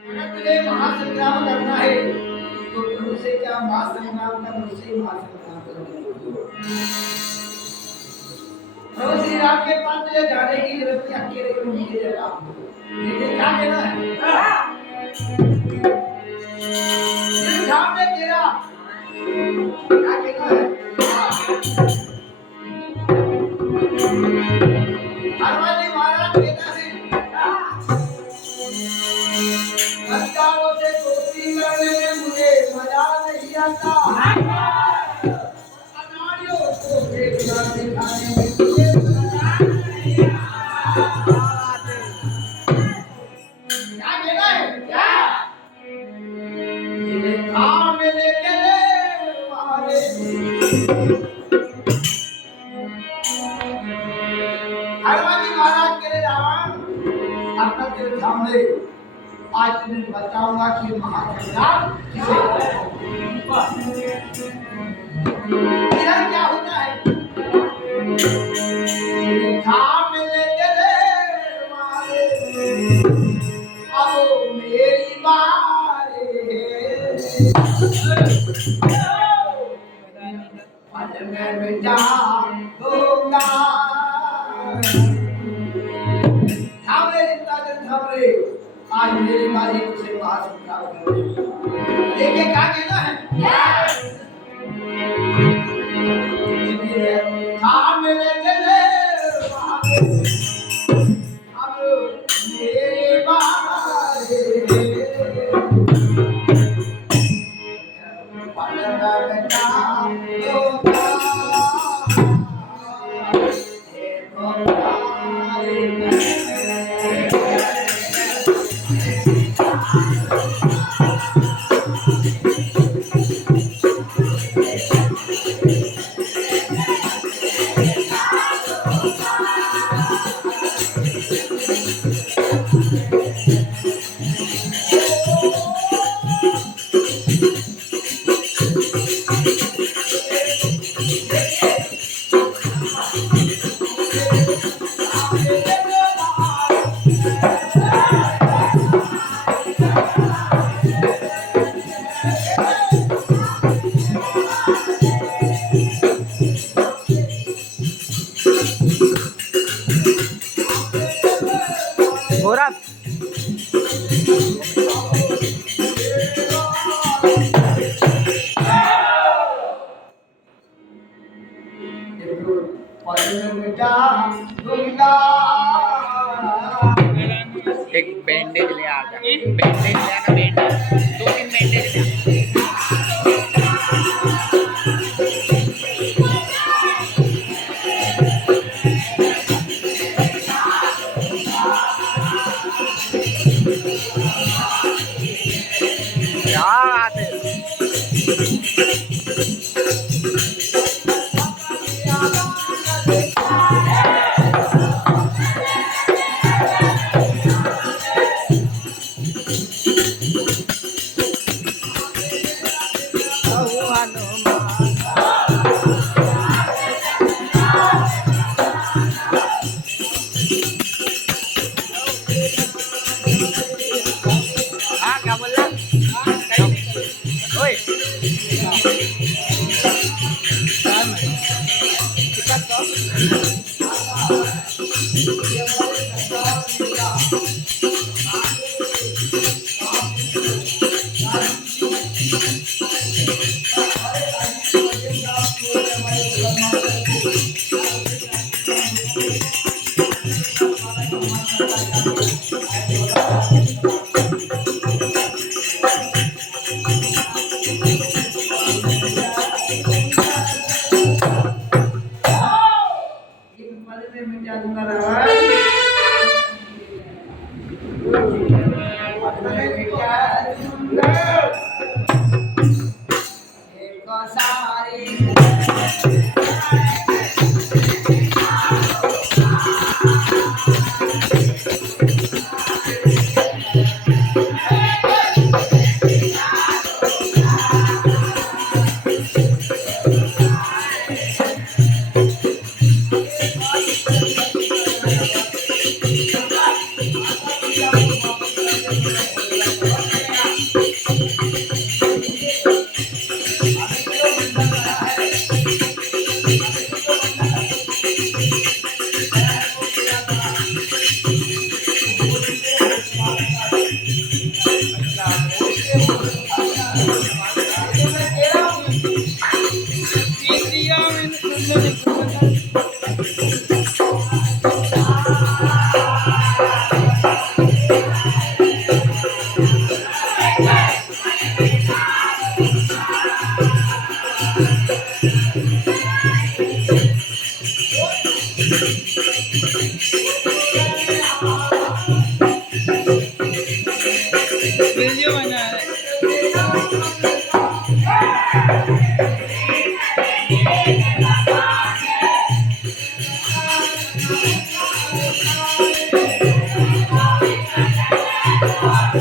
महासंग्राम करना है तो प्रभु से क्या महासंग्राम का मुझसे ही महासंग्राम प्रभु श्री राम के पास ले जाने की जरूरत नहीं, अकेले में मुझे जगह देखिए क्या कहना है सामने तेरा क्या कहना है हनुमान जी महाराज कहता है हजारों से दोस्ती करने में मुझे मजा नहीं आता, अनाड़ियों को देखना दिखाने में मुझे मजा नहीं आता। क्या कहना है क्या जिन्हें काम लेके मारे हनुमान जी महाराज के रावण अपना तेरे सामने आज तुम्हें बताऊंगा कि महासंग्राम किसे इधर क्या होता है काम लेके मारे अब मेरी बारी आज मैं बेटा दूंगा थामरे आज मेरी बारी से महासंग्राम देखिए क्या कहना है काम लेके अब मेरी बारी घोरात एक बैंडेज ले आ जा बैंडेज ले आना बैंडेज 2-3 बैंडेज ले क्या बात है हाँ क्या बोल रहा ओए वीडियो बना रहा है